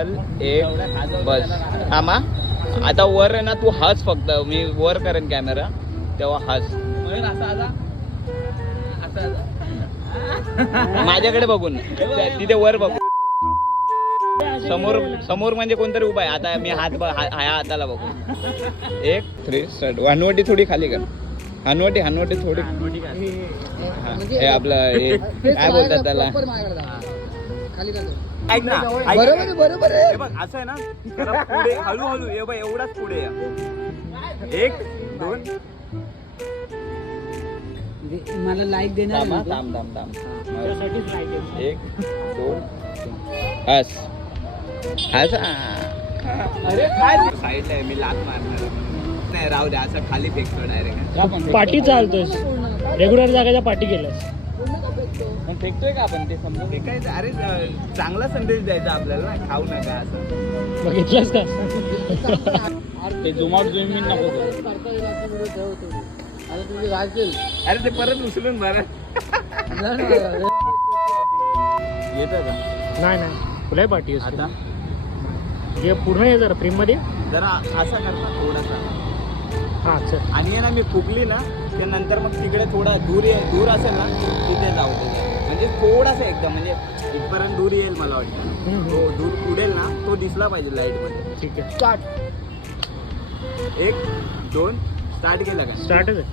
चल एक बस. आमा आता वर आहे ना, तू हस फक्त. मी वर करेन कॅमेरा तेव्हा हस. माझ्याकडे बघून, तिथे वर बघू. समोर समोर म्हणजे कोणतरी उभा आहे. आता मी ह्या हाताला बघू. 1 3 स्टार्ट. हनवटी थोडी खाली कर. हनवटी थोडी. हे आपलं काय बोलतात त्याला. ऐक ना, बरोबर आहे. बघ असं आहे ना, जरा पुढे हळूहळू ये बघ, एवढाच पुढे या. 1 2. मला लाईक देणार. थांब 1 2 3. हस. अरे काय साईडला आहे, मी लात मारणार नाही. राहू द्या, असं खाली फेकतो डायरेक्ट. पाठी चालतोस, रेग्युलर जागाच्या पाठी गेलास. फेकतोय का आपण ते समजून फेकायचं. अरे चांगला संदेश द्यायचा आपल्याला ना, खाऊ नका असं. बघितलंस का ते झूम आउट झूम इन नको करू. अरे ते परत उचलून बरं येतं का. नाही तुलाही पाठी आहे आता हे पूर्ण आहे. जरा फ्रेम मध्ये जरा असा कर ना थोडासा. हा चल. आणि आहे ना, मी फुगली ना ते नंतर मग तिकडे थोडा दूर असेल ना, तिथे जाऊ दे. म्हणजे थोडासा एकदम, म्हणजे इथपर्यंत दूर येईल मला वाटतं. तो दूर उडेल ना, तो दिसला पाहिजे लाईट मध्ये. ठीक आहे, स्टार्ट. 1 2 स्टार्ट केला का. स्टार्टच आहे.